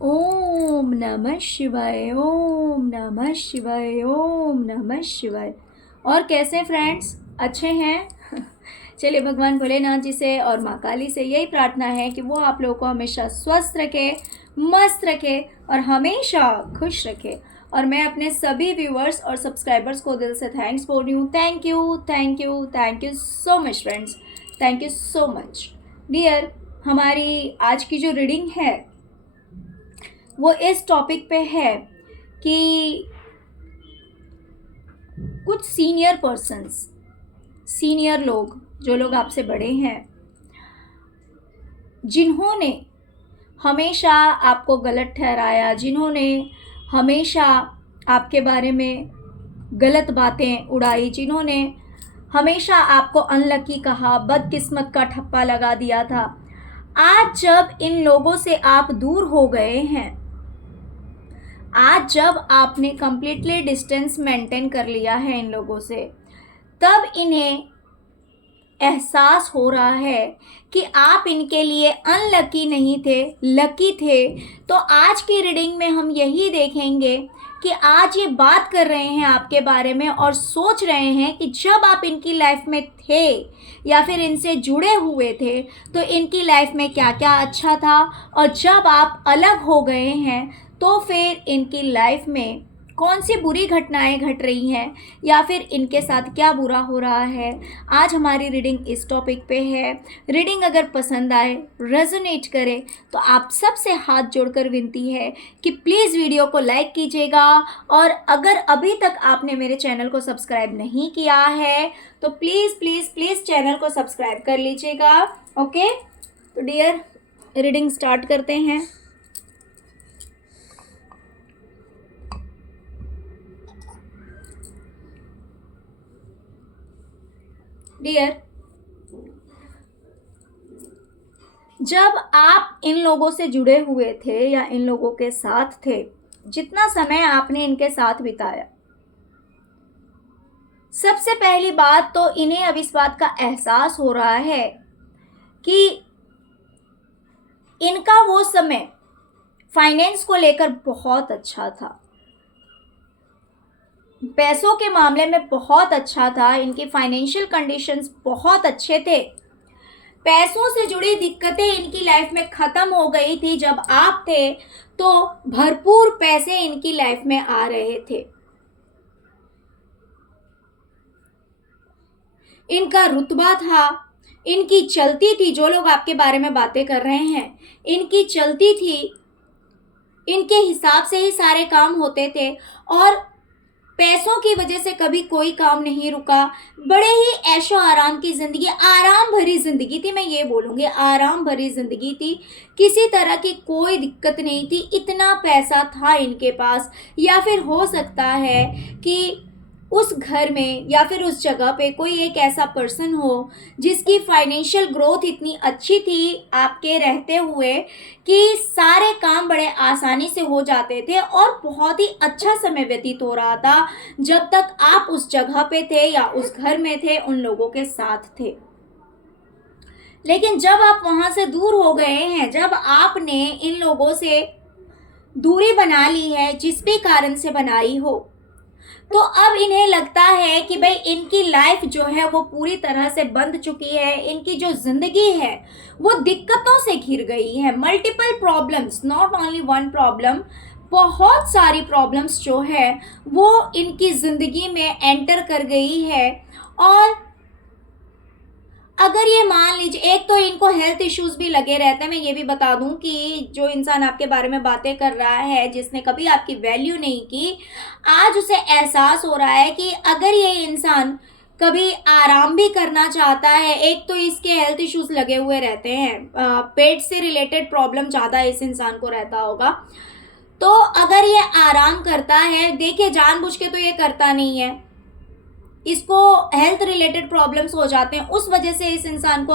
ओम नमः शिवाय, ओम नमः शिवाय, ओम नमः शिवाय। और कैसे फ्रेंड्स, अच्छे हैं? चलिए, भगवान भोलेनाथ जी से और माँ काली से यही प्रार्थना है कि वो आप लोगों को हमेशा स्वस्थ रखे, मस्त रखे और हमेशा खुश रखे। और मैं अपने सभी व्यूअर्स और सब्सक्राइबर्स को दिल से थैंक्स बोल रही हूँ। Thank you, thank you, thank you so much friends, thank you so much dear. हमारी आज की जो रीडिंग है वो इस टॉपिक पे है कि कुछ सीनियर पर्सन्स, सीनियर लोग, जो लोग आपसे बड़े हैं, जिन्होंने हमेशा आपको गलत ठहराया, जिन्होंने हमेशा आपके बारे में गलत बातें उड़ाई, जिन्होंने हमेशा आपको अनलकी कहा, बदकिस्मत का ठप्पा लगा दिया था, आज जब इन लोगों से आप दूर हो गए हैं, आज जब आपने कंप्लीटली डिस्टेंस मेंटेन कर लिया है इन लोगों से, तब इन्हें एहसास हो रहा है कि आप इनके लिए अनलकी नहीं थे, लकी थे। तो आज की रीडिंग में हम यही देखेंगे कि आज ये बात कर रहे हैं आपके बारे में और सोच रहे हैं कि जब आप इनकी लाइफ में थे या फिर इनसे जुड़े हुए थे तो इनकी लाइफ में क्या क्या अच्छा था, और जब आप अलग हो गए हैं तो फिर इनकी लाइफ में कौन सी बुरी घटनाएं घट रही हैं या फिर इनके साथ क्या बुरा हो रहा है। आज हमारी रीडिंग इस टॉपिक पे है। रीडिंग अगर पसंद आए, रेजोनेट करे, तो आप सबसे हाथ जोड़कर विनती है कि प्लीज़ वीडियो को लाइक कीजिएगा, और अगर अभी तक आपने मेरे चैनल को सब्सक्राइब नहीं किया है तो प्लीज़ प्लीज़ प्लीज़ चैनल को सब्सक्राइब कर लीजिएगा। ओके, तो डियर, रीडिंग स्टार्ट करते हैं। डियर, जब आप इन लोगों से जुड़े हुए थे या इन लोगों के साथ थे, जितना समय आपने इनके साथ बिताया, सबसे पहली बात तो इन्हें अब इस बात का एहसास हो रहा है कि इनका वो समय फाइनेंस को लेकर बहुत अच्छा था, पैसों के मामले में बहुत अच्छा था, इनकी फाइनेंशियल कंडीशंस बहुत अच्छे थे। पैसों से जुड़ी दिक्कतें इनकी लाइफ में ख़त्म हो गई थी। जब आप थे तो भरपूर पैसे इनकी लाइफ में आ रहे थे। इनका रुतबा था, इनकी चलती थी। जो लोग आपके बारे में बातें कर रहे हैं, इनकी चलती थी, इनके हिसाब से ही सारे काम होते थे, और पैसों की वजह से कभी कोई काम नहीं रुका। बड़े ही ऐशो आराम की ज़िंदगी, आराम भरी ज़िंदगी थी, मैं ये बोलूँगी आराम भरी ज़िंदगी थी। किसी तरह की कोई दिक्कत नहीं थी, इतना पैसा था इनके पास। या फिर हो सकता है कि उस घर में या फिर उस जगह पे कोई एक ऐसा पर्सन हो जिसकी फाइनेंशियल ग्रोथ इतनी अच्छी थी आपके रहते हुए कि सारे काम बड़े आसानी से हो जाते थे और बहुत ही अच्छा समय व्यतीत हो रहा था जब तक आप उस जगह पे थे या उस घर में थे, उन लोगों के साथ थे। लेकिन जब आप वहाँ से दूर हो गए हैं, जब आपने इन लोगों से दूरी बना ली है, जिस भी कारण से बनाई हो, तो अब इन्हें लगता है कि भाई इनकी लाइफ जो है वो पूरी तरह से बंद चुकी है। इनकी जो ज़िंदगी है वो दिक्कतों से घिर गई है। Multiple problems, not only one problem, बहुत सारी प्रॉब्लम्स जो है वो इनकी ज़िंदगी में एंटर कर गई है। और अगर ये मान लीजिए, एक तो इनको हेल्थ इश्यूज भी लगे रहते हैं। मैं ये भी बता दूं कि जो इंसान आपके बारे में बातें कर रहा है, जिसने कभी आपकी वैल्यू नहीं की, आज उसे एहसास हो रहा है कि अगर ये इंसान कभी आराम भी करना चाहता है, एक तो इसके हेल्थ इश्यूज लगे हुए रहते हैं, पेट से रिलेटेड प्रॉब्लम ज़्यादा इस इंसान को रहता होगा। तो अगर ये आराम करता है, देखिए जानबूझ के तो ये करता नहीं है, इसको हेल्थ रिलेटेड प्रॉब्लम्स हो जाते हैं, उस वजह से इस इंसान को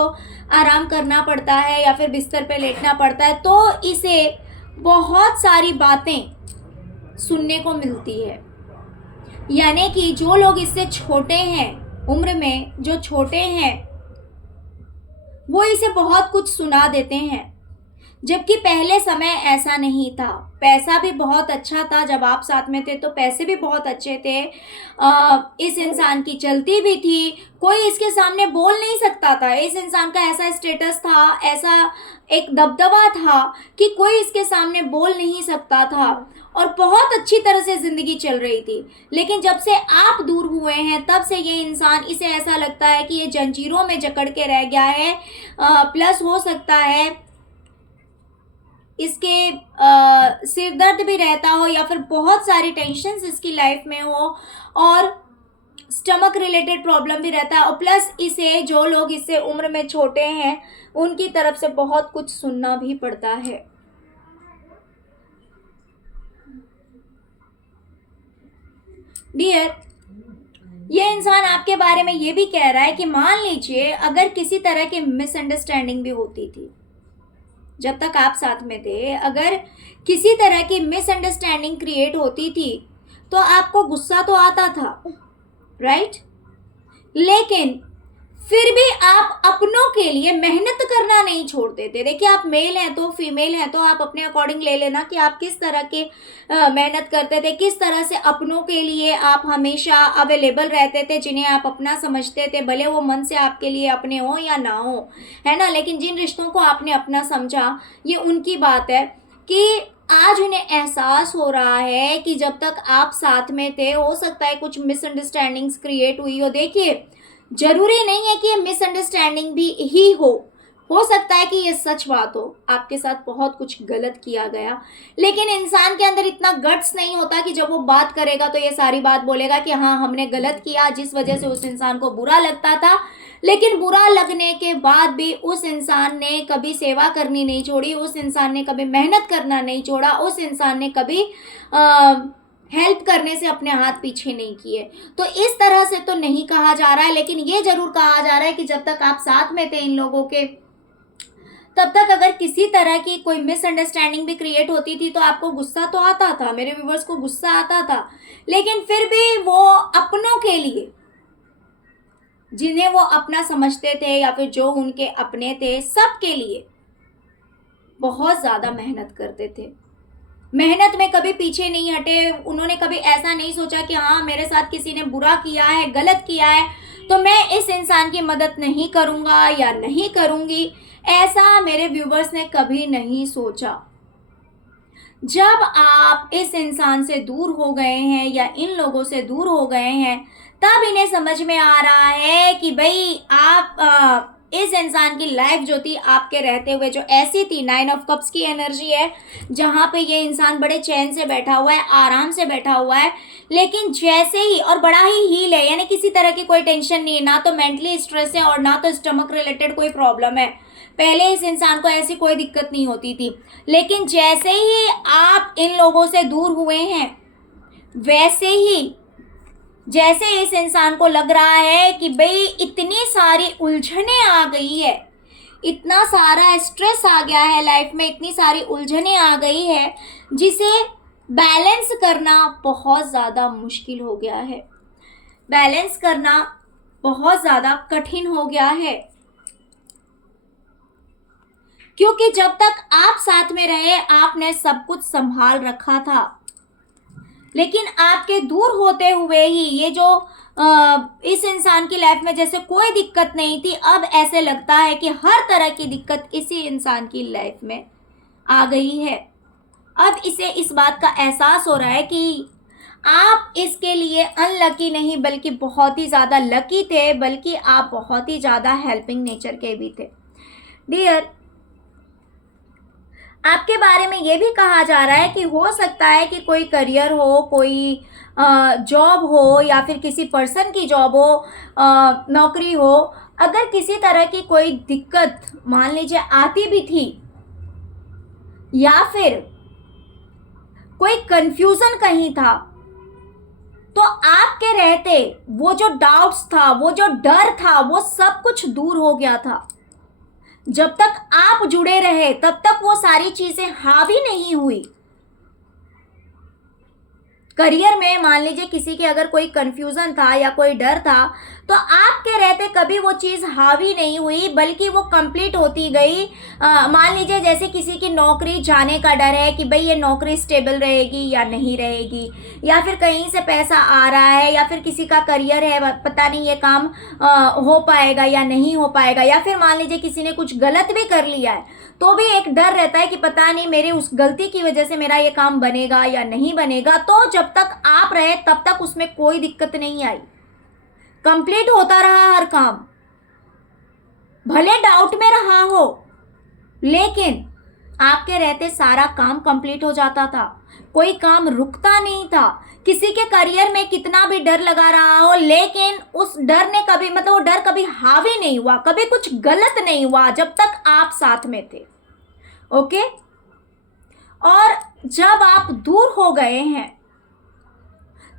आराम करना पड़ता है या फिर बिस्तर पे लेटना पड़ता है, तो इसे बहुत सारी बातें सुनने को मिलती है। यानी कि जो लोग इससे छोटे हैं, उम्र में जो छोटे हैं, वो इसे बहुत कुछ सुना देते हैं, जबकि पहले समय ऐसा नहीं था। पैसा भी बहुत अच्छा था, जब आप साथ में थे तो पैसे भी बहुत अच्छे थे। इस इंसान की चलती भी थी, कोई इसके सामने बोल नहीं सकता था। इस इंसान का ऐसा स्टेटस था, ऐसा एक दबदबा था कि कोई इसके सामने बोल नहीं सकता था और बहुत अच्छी तरह से ज़िंदगी चल रही थी। लेकिन जब से आप दूर हुए हैं तब से ये इंसान, इसे ऐसा लगता है कि ये जंजीरों में जकड़ के रह गया है। प्लस हो सकता है इसके सिर दर्द भी रहता हो या फिर बहुत सारी टेंशन्स इसकी लाइफ में हो और स्टमक रिलेटेड प्रॉब्लम भी रहता है। और प्लस इसे, जो लोग इससे उम्र में छोटे हैं, उनकी तरफ से बहुत कुछ सुनना भी पड़ता है। डियर, ये इंसान आपके बारे में ये भी कह रहा है कि मान लीजिए अगर किसी तरह की मिसअंडरस्टैंडिंग भी होती थी जब तक आप साथ में थे, अगर किसी तरह की मिसअंडरस्टैंडिंग क्रिएट होती थी तो आपको गुस्सा तो आता था, राइट? लेकिन फिर भी आप अपनों के लिए मेहनत करना नहीं छोड़ते थे। देखिए, आप मेल हैं तो फीमेल हैं तो आप अपने अकॉर्डिंग ले लेना कि आप किस तरह के मेहनत करते थे, किस तरह से अपनों के लिए आप हमेशा अवेलेबल रहते थे, जिन्हें आप अपना समझते थे, भले वो मन से आपके लिए अपने हों या ना हो, है ना। लेकिन जिन रिश्तों को आपने अपना समझा, ये उनकी बात है कि आज उन्हें एहसास हो रहा है कि जब तक आप साथ में थे, हो सकता है कुछ मिसअंडरस्टैंडिंग्स क्रिएट हुई हो। देखिए, जरूरी नहीं है कि ये मिसअंडरस्टैंडिंग भी ही हो सकता है कि ये सच बात हो, आपके साथ बहुत कुछ गलत किया गया, लेकिन इंसान के अंदर इतना गट्स नहीं होता कि जब वो बात करेगा तो ये सारी बात बोलेगा कि हाँ, हमने गलत किया, जिस वजह से उस इंसान को बुरा लगता था। लेकिन बुरा लगने के बाद भी उस इंसान ने कभी सेवा करनी नहीं छोड़ी, उस इंसान ने कभी मेहनत करना नहीं छोड़ा, उस इंसान ने कभी हेल्प करने से अपने हाथ पीछे नहीं किए। तो इस तरह से तो नहीं कहा जा रहा है, लेकिन ये जरूर कहा जा रहा है कि जब तक आप साथ में थे इन लोगों के, तब तक अगर किसी तरह की कोई मिसअंडरस्टैंडिंग भी क्रिएट होती थी तो आपको गुस्सा तो आता था, मेरे व्यूवर्स को गुस्सा आता था, लेकिन फिर भी वो अपनों के लिए, जिन्हें वो अपना समझते थे या फिर जो उनके अपने थे, सबके लिए बहुत ज़्यादा मेहनत करते थे। मेहनत में कभी पीछे नहीं हटे। उन्होंने कभी ऐसा नहीं सोचा कि हाँ, मेरे साथ किसी ने बुरा किया है, गलत किया है, तो मैं इस इंसान की मदद नहीं करूँगा या नहीं करूँगी। ऐसा मेरे व्यूवर्स ने कभी नहीं सोचा। जब आप इस इंसान से दूर हो गए हैं या इन लोगों से दूर हो गए हैं, तब इन्हें समझ में आ रहा है कि भाई आप इस इंसान की लाइफ जो थी आपके रहते हुए जो ऐसी थी, 9 ऑफ कप्स की एनर्जी है, जहाँ पे ये इंसान बड़े चैन से बैठा हुआ है, आराम से बैठा हुआ है, लेकिन जैसे ही, और बड़ा ही हील है, यानी किसी तरह की कोई टेंशन नहीं है, ना तो मेंटली स्ट्रेस है और ना तो स्टमक रिलेटेड कोई प्रॉब्लम है। पहले इस इंसान को ऐसी कोई दिक्कत नहीं होती थी, लेकिन जैसे ही आप इन लोगों से दूर हुए हैं, वैसे ही जैसे इस इंसान को लग रहा है कि भाई इतनी सारी उलझने आ गई है, इतना सारा स्ट्रेस आ गया है लाइफ में, इतनी सारी उलझने आ गई है, जिसे बैलेंस करना बहुत ज़्यादा मुश्किल हो गया है, बैलेंस करना बहुत ज़्यादा कठिन हो गया है। क्योंकि जब तक आप साथ में रहे, आपने सब कुछ संभाल रखा था, लेकिन आपके दूर होते हुए ही ये जो इस इंसान की लाइफ में जैसे कोई दिक्कत नहीं थी, अब ऐसे लगता है कि हर तरह की दिक्कत इसी इंसान की लाइफ में आ गई है। अब इसे इस बात का एहसास हो रहा है कि आप इसके लिए अनलकी नहीं बल्कि बहुत ही ज़्यादा लकी थे, बल्कि आप बहुत ही ज़्यादा हेल्पिंग नेचर के भी थे। डियर, आपके बारे में ये भी कहा जा रहा है कि हो सकता है कि कोई करियर हो, कोई जॉब हो या फिर किसी पर्सन की जॉब हो, नौकरी हो, अगर किसी तरह की कोई दिक्कत मान लीजिए आती भी थी या फिर कोई कंफ्यूजन कहीं था, तो आपके रहते वो जो डाउट्स था, वो जो डर था, वो सब कुछ दूर हो गया था। जब तक आप जुड़े रहे तब तक वो सारी चीजें हावी नहीं हुई। करियर में मान लीजिए किसी के अगर कोई कंफ्यूजन था या कोई डर था, तो आपके रहते कभी वो चीज़ हावी नहीं हुई, बल्कि वो कंप्लीट होती गई। मान लीजिए जैसे किसी की नौकरी जाने का डर है कि भाई ये नौकरी स्टेबल रहेगी या नहीं रहेगी, या फिर कहीं से पैसा आ रहा है, या फिर किसी का करियर है पता नहीं ये काम हो पाएगा या नहीं हो पाएगा, या फिर मान लीजिए किसी ने कुछ गलत भी कर लिया है तो भी एक डर रहता है कि पता नहीं मेरे उस गलती की वजह से मेरा ये काम बनेगा या नहीं बनेगा। तो जब तक आप रहे तब तक उसमें कोई दिक्कत नहीं आई, कंप्लीट होता रहा हर काम, भले डाउट में रहा हो लेकिन आपके रहते सारा काम कंप्लीट हो जाता था, कोई काम रुकता नहीं था। किसी के करियर में कितना भी डर लगा रहा हो, लेकिन उस डर ने कभी वो डर कभी हावी नहीं हुआ, कभी कुछ गलत नहीं हुआ जब तक आप साथ में थे। ओके, और जब आप दूर हो गए हैं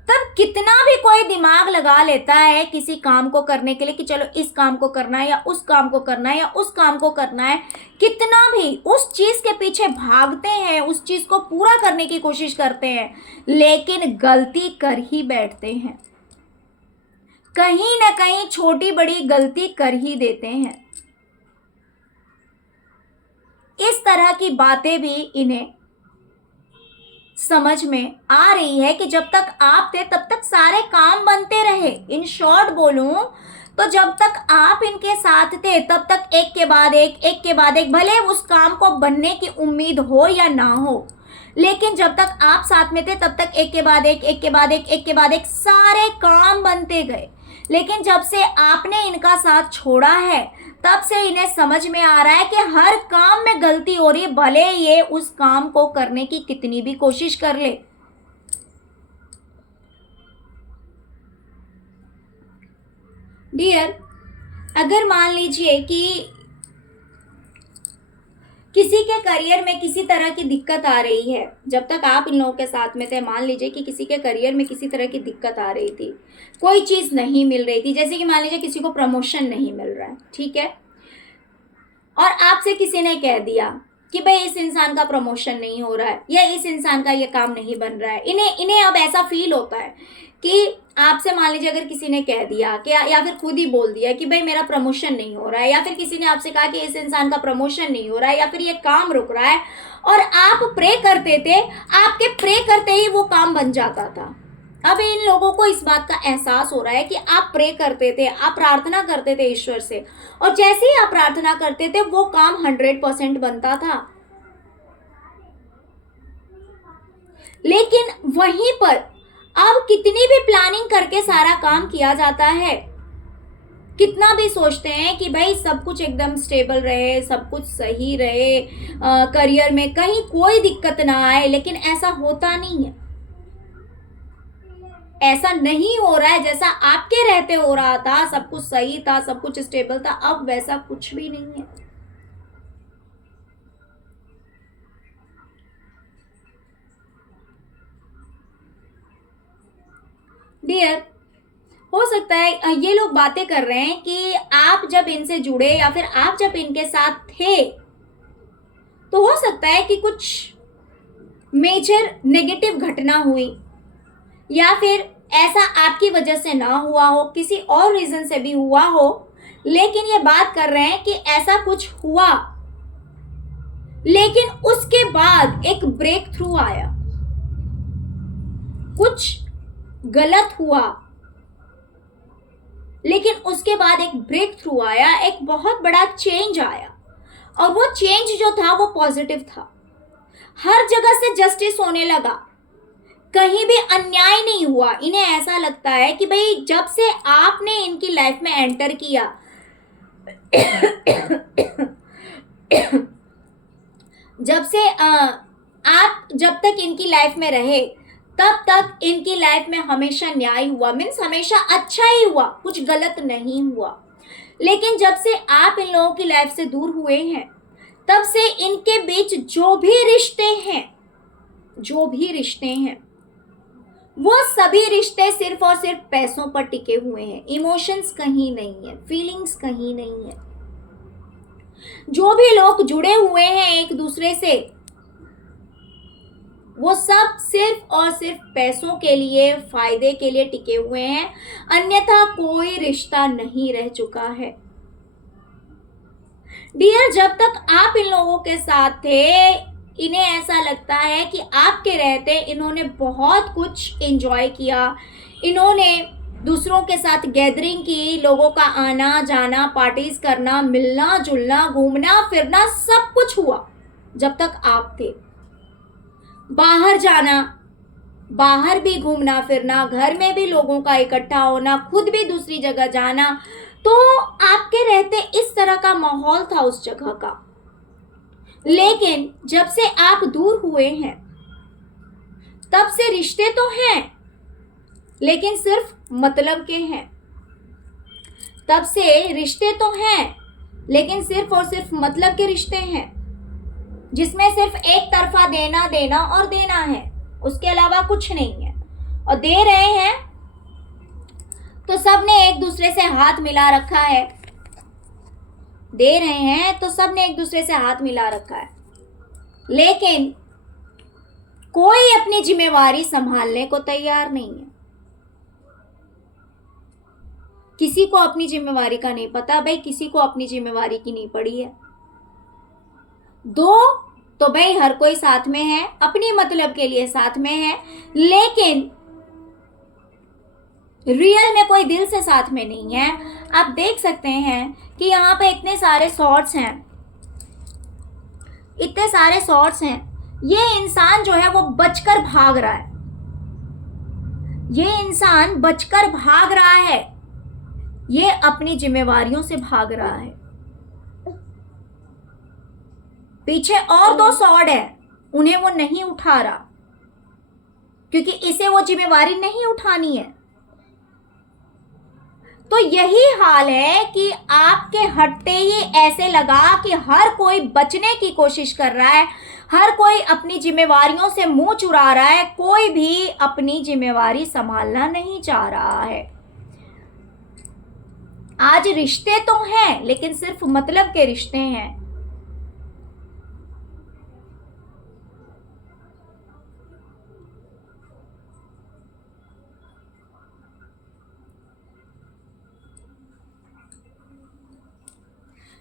तब कितना भी कोई दिमाग लगा लेता है किसी काम को करने के लिए कि चलो इस काम को करना है या उस काम को करना है या उस काम को करना है, कितना भी उस चीज के पीछे भागते हैं, उस चीज को पूरा करने की कोशिश करते हैं, लेकिन गलती कर ही बैठते हैं, कहीं ना कहीं छोटी बड़ी गलती कर ही देते हैं। इस तरह की बातें भी इन्हें समझ में आ रही है कि जब तक आप थे तब तक सारे काम बनते रहे। इन शॉर्ट बोलूं तो जब तक आप इनके साथ थे तब तक एक के बाद एक के बाद एक, भले उस काम को बनने की उम्मीद हो या ना हो, लेकिन जब तक आप साथ में थे तब तक एक के बाद एक के बाद एक के बाद एक सारे काम बनते गए। लेकिन जब से आपने इनका साथ छोड़ा है तब से इन्हें समझ में आ रहा है कि हर काम में गलती हो रही है, भले ये उस काम को करने की कितनी भी कोशिश कर ले। डियर, अगर मान लीजिए कि किसी के करियर में किसी तरह की दिक्कत आ रही है, जब तक आप इन लोगों के साथ में थे, मान लीजिए कि किसी के करियर में किसी तरह की दिक्कत आ रही थी, कोई चीज़ नहीं मिल रही थी, जैसे कि मान लीजिए किसी को प्रमोशन नहीं मिल रहा है, ठीक है, और आपसे किसी ने कह दिया कि भाई इस इंसान का प्रमोशन नहीं हो रहा है या इस इंसान का ये काम नहीं बन रहा है। इन्हें अब ऐसा फील होता है कि आपसे मान लीजिए अगर किसी ने कह दिया कि या फिर खुद ही बोल दिया कि भाई मेरा प्रमोशन नहीं हो रहा है, या फिर किसी ने आपसे कहा कि इस इंसान का प्रमोशन नहीं हो रहा है या फिर ये काम रुक रहा है, और आप प्रे करते थे, आपके प्रे करते ही वो काम बन जाता था। अब इन लोगों को इस बात का एहसास हो रहा है कि आप प्रे करते थे, आप प्रार्थना करते थे ईश्वर से, और जैसे ही आप प्रार्थना करते थे वो काम 100% बनता था। लेकिन वहीं पर अब कितनी भी प्लानिंग करके सारा काम किया जाता है, कितना भी सोचते हैं कि भाई सब कुछ एकदम स्टेबल रहे, सब कुछ सही रहे, करियर में कहीं कोई दिक्कत ना आए, लेकिन ऐसा होता नहीं है। ऐसा नहीं हो रहा है जैसा आपके रहते हो रहा था, सब कुछ सही था, सब कुछ स्टेबल था, अब वैसा कुछ भी नहीं है। डियर, हो सकता है ये लोग बातें कर रहे हैं कि आप जब इनसे जुड़े या फिर आप जब इनके साथ थे तो हो सकता है कि कुछ मेजर नेगेटिव घटना हुई, या फिर ऐसा आपकी वजह से ना हुआ हो, किसी और रीजन से भी हुआ हो, लेकिन ये बात कर रहे हैं कि ऐसा कुछ हुआ, लेकिन उसके बाद एक ब्रेक थ्रू आया, कुछ गलत हुआ, लेकिन उसके बाद एक ब्रेक थ्रू आया, एक बहुत बड़ा चेंज आया, और वो चेंज जो था वो पॉजिटिव था। हर जगह से जस्टिस होने लगा, कहीं भी अन्याय नहीं हुआ। इन्हें ऐसा लगता है कि भाई जब से आपने इनकी लाइफ में एंटर किया जब से आप जब तक इनकी लाइफ में रहे तब तक इनकी लाइफ में हमेशा न्याय हुआ, मीन्स हमेशा अच्छा ही हुआ, कुछ गलत नहीं हुआ। लेकिन जब से आप इन लोगों की लाइफ से दूर हुए हैं तब से इनके बीच जो भी रिश्ते हैं वो सभी रिश्ते सिर्फ और सिर्फ पैसों पर टिके हुए हैं, इमोशंस कहीं नहीं है, फीलिंग्स कहीं नहीं है। जो भी लोग जुड़े हुए हैं एक दूसरे से वो सब सिर्फ और सिर्फ पैसों के लिए, फायदे के लिए टिके हुए हैं, अन्यथा कोई रिश्ता नहीं रह चुका है। डियर, जब तक आप इन लोगों के साथ थे, इन्हें ऐसा लगता है कि आपके रहते इन्होंने बहुत कुछ एंजॉय किया, इन्होंने दूसरों के साथ गैदरिंग की, लोगों का आना जाना, पार्टीज करना, मिलना जुलना, घूमना फिरना, सब कुछ हुआ जब तक आप थे। बाहर जाना, बाहर भी घूमना फिरना, घर में भी लोगों का इकट्ठा होना, खुद भी दूसरी जगह जाना, तो आपके रहते इस तरह का माहौल था उस जगह का। लेकिन जब से आप दूर हुए हैं, तब से रिश्ते तो हैं, लेकिन सिर्फ मतलब के हैं। तब से रिश्ते तो हैं, लेकिन सिर्फ और सिर्फ मतलब के रिश्ते हैं, जिसमें सिर्फ एक तरफा देना देना और देना है, उसके अलावा कुछ नहीं है। और दे रहे हैं तो सबने एक दूसरे से हाथ मिला रखा है, दे रहे हैं तो सबने एक दूसरे से हाथ मिला रखा है, लेकिन कोई अपनी जिम्मेवारी संभालने को तैयार नहीं है। किसी को अपनी जिम्मेवारी का नहीं पता भाई, किसी को अपनी जिम्मेवारी की नहीं पड़ी है। दो तो भाई हर कोई साथ में है, अपनी मतलब के लिए साथ में है, लेकिन रियल में कोई दिल से साथ में नहीं है। आप देख सकते हैं कि यहाँ पे इतने सारे शॉट्स हैं, इतने सारे शॉट्स हैं। ये इंसान जो है वो बचकर भाग रहा है, ये इंसान बचकर भाग रहा है, ये अपनी जिम्मेवारियों से भाग रहा है। पीछे और दो शॉट है, उन्हें वो नहीं उठा रहा, क्योंकि इसे वो जिम्मेवारी नहीं उठानी है। तो यही हाल है कि आपके हटते ही ऐसे लगा कि हर कोई बचने की कोशिश कर रहा है, हर कोई अपनी जिम्मेवारियों से मुंह चुरा रहा है, कोई भी अपनी जिम्मेवारी संभालना नहीं चाह रहा है। आज रिश्ते तो हैं, लेकिन सिर्फ मतलब के रिश्ते हैं।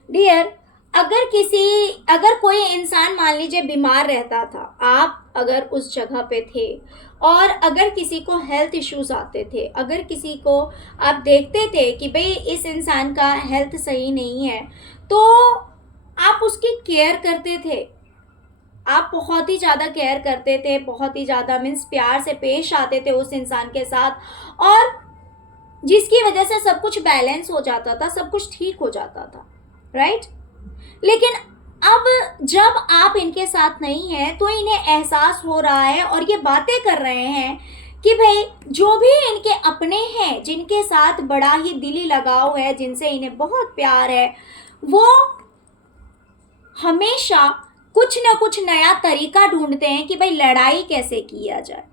डियर, अगर कोई इंसान मान लीजिए बीमार रहता था, आप अगर उस जगह पे थे, और अगर किसी को हेल्थ इश्यूज आते थे, अगर किसी को आप देखते थे कि भाई इस इंसान का हेल्थ सही नहीं है, तो आप उसकी केयर करते थे, आप बहुत ही ज़्यादा केयर करते थे, बहुत ही ज़्यादा मीन्स प्यार से पेश आते थे उस इंसान के साथ, और जिसकी वजह से सब कुछ बैलेंस हो जाता था, सब कुछ ठीक हो जाता था, राइट? लेकिन अब जब आप इनके साथ नहीं हैं, तो इन्हें एहसास हो रहा है और ये बातें कर रहे हैं कि भाई जो भी इनके अपने हैं, जिनके साथ बड़ा ही दिली लगाव है, जिनसे इन्हें बहुत प्यार है, वो हमेशा कुछ ना कुछ नया तरीका ढूंढते हैं कि भाई लड़ाई कैसे किया जाए,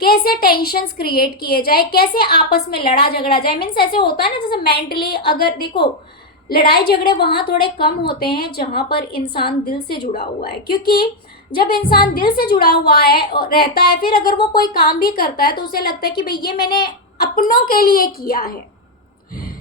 कैसे टेंशन्स क्रिएट किए जाए, कैसे आपस में लड़ा झगड़ा जाए। मीन्स ऐसे होता है ना, जैसे मेंटली अगर देखो, लड़ाई झगड़े वहाँ थोड़े कम होते हैं जहाँ पर इंसान दिल से जुड़ा हुआ है, क्योंकि जब इंसान दिल से जुड़ा हुआ है और रहता है, फिर अगर वो कोई काम भी करता है तो उसे लगता है कि भाई ये मैंने अपनों के लिए किया है।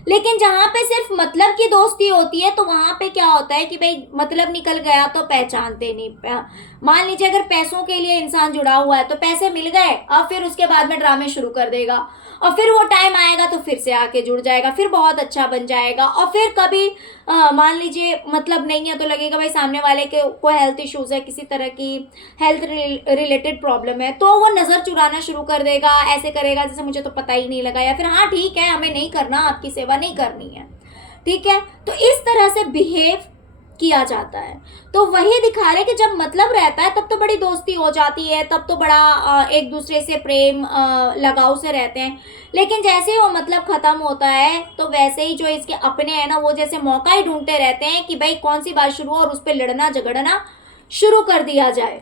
लेकिन जहाँ पे सिर्फ मतलब की दोस्ती होती है, तो वहाँ पे क्या होता है कि भाई मतलब निकल गया तो पहचानते नहीं। मान लीजिए अगर पैसों के लिए इंसान जुड़ा हुआ है, तो पैसे मिल गए और फिर उसके बाद में ड्रामे शुरू कर देगा, और फिर वो टाइम आएगा तो फिर से आके जुड़ जाएगा, फिर बहुत अच्छा बन जाएगा, और फिर कभी मान लीजिए मतलब नहीं है तो लगेगा भाई सामने वाले के को हेल्थ इश्यूज है, किसी तरह की हेल्थ रिलेटेड प्रॉब्लम है, तो वो नज़र चुराना शुरू कर देगा, ऐसे करेगा जैसे मुझे तो पता ही नहीं लगा, या फिर हाँ ठीक है हमें नहीं करना, आपकी सेवा नहीं करनी है, ठीक है। तो इस तरह से बिहेव किया जाता है। तो वही दिखा रहे कि जब मतलब रहता है तब तो बड़ी दोस्ती हो जाती है, तब तो बड़ा एक दूसरे से प्रेम लगाव से रहते हैं, लेकिन जैसे ही वो मतलब खत्म होता है तो वैसे ही जो इसके अपने हैं ना, वो जैसे मौका ही ढूंढते रहते हैं कि भाई कौन सी बात शुरू हो और उस पर लड़ना झगड़ना शुरू कर दिया जाए।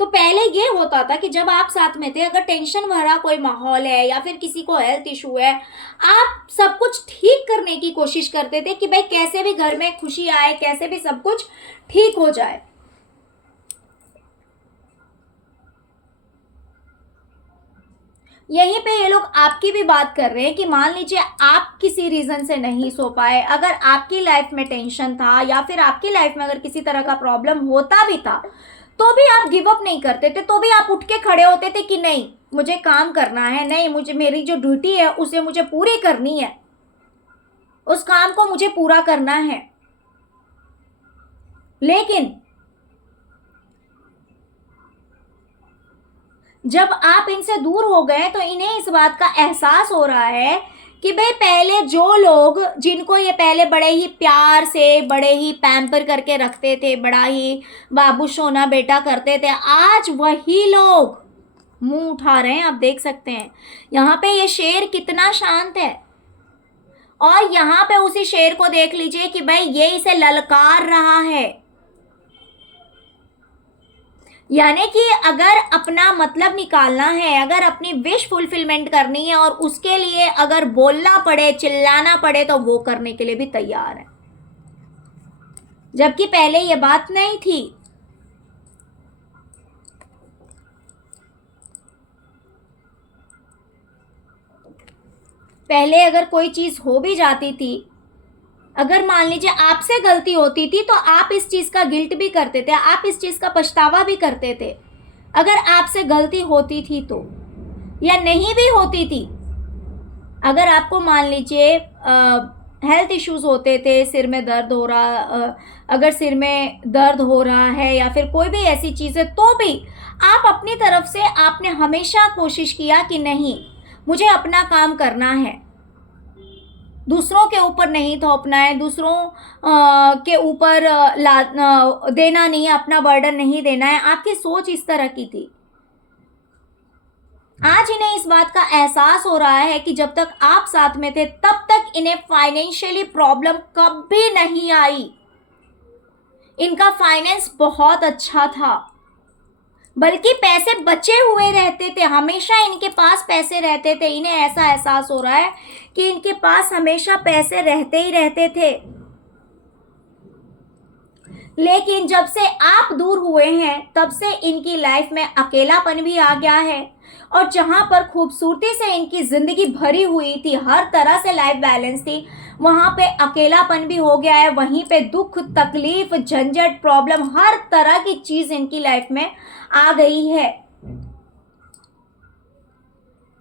तो पहले ये होता था कि जब आप साथ में थे, अगर टेंशन भरा कोई माहौल है या फिर किसी को हेल्थ इशू है, आप सब कुछ ठीक करने की कोशिश करते थे कि भाई कैसे भी घर में खुशी आए, कैसे भी सब कुछ ठीक हो जाए। यहीं पे ये लोग आपकी भी बात कर रहे हैं कि मान लीजिए आप किसी रीज़न से नहीं सो पाए, अगर आपकी लाइफ में टेंशन था या फिर आपकी लाइफ में अगर किसी तरह का प्रॉब्लम होता भी था, तो भी आप गिव अप नहीं करते थे, तो भी आप उठ के खड़े होते थे कि नहीं मुझे काम करना है, नहीं मुझे मेरी जो ड्यूटी है उसे मुझे पूरी करनी है, उस काम को मुझे पूरा करना है। लेकिन जब आप इनसे दूर हो गए तो इन्हें इस बात का एहसास हो रहा है कि भाई पहले जो लोग जिनको ये पहले बड़े ही प्यार से, बड़े ही पैम्पर करके रखते थे, बड़ा ही बाबू सोना बेटा करते थे, आज वही लोग मुंह उठा रहे हैं। आप देख सकते हैं यहाँ पे ये शेर कितना शांत है, और यहाँ पे उसी शेर को देख लीजिए कि भाई ये इसे ललकार रहा है। यानी कि अगर अपना मतलब निकालना है, अगर अपनी विश फुलफिलमेंट करनी है और उसके लिए अगर बोलना पड़े, चिल्लाना पड़े, तो वो करने के लिए भी तैयार है, जबकि पहले ये बात नहीं थी। पहले अगर कोई चीज हो भी जाती थी, अगर मान लीजिए आपसे गलती होती थी, तो आप इस चीज़ का गिल्ट भी करते थे, आप इस चीज़ का पछतावा भी करते थे। अगर आपसे गलती होती थी तो, या नहीं भी होती थी, अगर आपको मान लीजिए हेल्थ इश्यूज होते थे, सिर में दर्द हो रहा, अगर सिर में दर्द हो रहा है या फिर कोई भी ऐसी चीज़ है, तो भी आप अपनी तरफ से आपने हमेशा कोशिश किया कि नहीं मुझे अपना काम करना है, दूसरों के ऊपर नहीं थोपना है, दूसरों के ऊपर देना नहीं है, अपना बर्डन नहीं देना है। आपकी सोच इस तरह की थी। आज इन्हें इस बात का एहसास हो रहा है कि जब तक आप साथ में थे तब तक इन्हें फाइनेंशियली प्रॉब्लम कभी नहीं आई। इनका फाइनेंस बहुत अच्छा था, बल्कि पैसे बचे हुए रहते थे, हमेशा इनके पास पैसे रहते थे। इन्हें ऐसा एहसास हो रहा है कि इनके पास हमेशा पैसे रहते ही रहते थे। लेकिन जब से आप दूर हुए हैं तब से इनकी लाइफ में अकेलापन भी आ गया है, और जहां पर खूबसूरती से इनकी ज़िंदगी भरी हुई थी, हर तरह से लाइफ बैलेंस थी, वहाँ पे अकेलापन भी हो गया है। वहीं पे दुख, तकलीफ, झंझट, प्रॉब्लम, हर तरह की चीज़ इनकी लाइफ में आ गई है।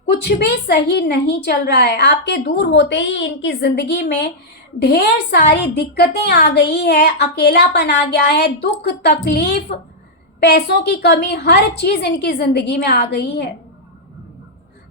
कुछ भी सही नहीं चल रहा है। आपके दूर होते ही इनकी ज़िंदगी में ढेर सारी दिक्कतें आ गई है, अकेलापन आ गया है, दुख, तकलीफ, पैसों की कमी, हर चीज़ इनकी ज़िंदगी में आ गई है।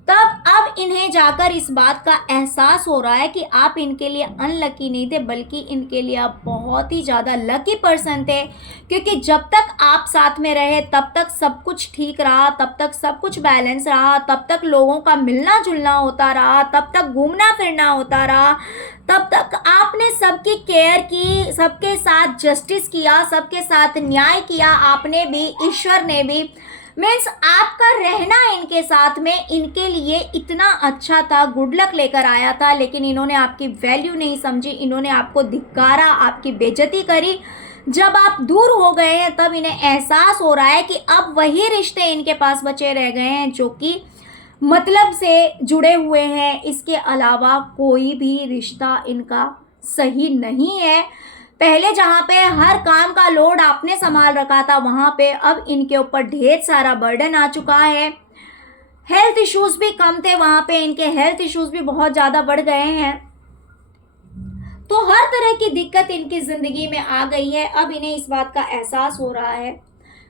तब अब इन्हें जाकर इस बात का एहसास हो रहा है कि आप इनके लिए अनलकी नहीं थे, बल्कि इनके लिए आप बहुत ही ज़्यादा लकी पर्सन थे, क्योंकि जब तक आप साथ में रहे तब तक सब कुछ ठीक रहा, तब तक सब कुछ बैलेंस रहा, तब तक लोगों का मिलना जुलना होता रहा, तब तक घूमना फिरना होता रहा, तब तक आपने सबकी केयर की, सबके साथ जस्टिस किया, सबके साथ न्याय किया, आपने भी, ईश्वर ने भी। मीन्स आपका रहना इनके साथ में इनके लिए इतना अच्छा था, गुड लक लेकर आया था, लेकिन इन्होंने आपकी वैल्यू नहीं समझी, इन्होंने आपको धिक्कारा, आपकी बेइज्जती करी। जब आप दूर हो गए हैं तब इन्हें एहसास हो रहा है कि अब वही रिश्ते इनके पास बचे रह गए हैं जो कि मतलब से जुड़े हुए हैं, इसके अलावा कोई भी रिश्ता इनका सही नहीं है। पहले जहाँ पे हर काम का लोड आपने संभाल रखा था, वहाँ पे अब इनके ऊपर ढेर सारा बर्डन आ चुका है। हेल्थ इश्यूज भी कम थे, वहाँ पे इनके हेल्थ इश्यूज भी बहुत ज़्यादा बढ़ गए हैं। तो हर तरह की दिक्कत इनकी ज़िंदगी में आ गई है, अब इन्हें इस बात का एहसास हो रहा है।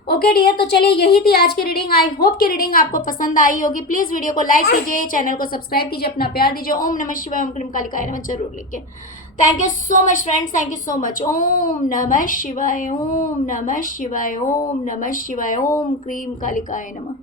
ओके डियर, तो चलिए यही थी आज की रीडिंग। आई होप कि रीडिंग आपको पसंद आई होगी। प्लीज़ वीडियो को लाइक कीजिए, चैनल को सब्सक्राइब कीजिए, अपना प्यार दीजिए। ओम नमः शिवाय, ओम क्लीम कालिकाय नमः जरूर लिख के। Thank you so much friends, thank you so much. ओम नमः शिवाय, ओम नमः शिवाय, ओम नमः शिवाय, ओम क्लीम कालिकाय नमः।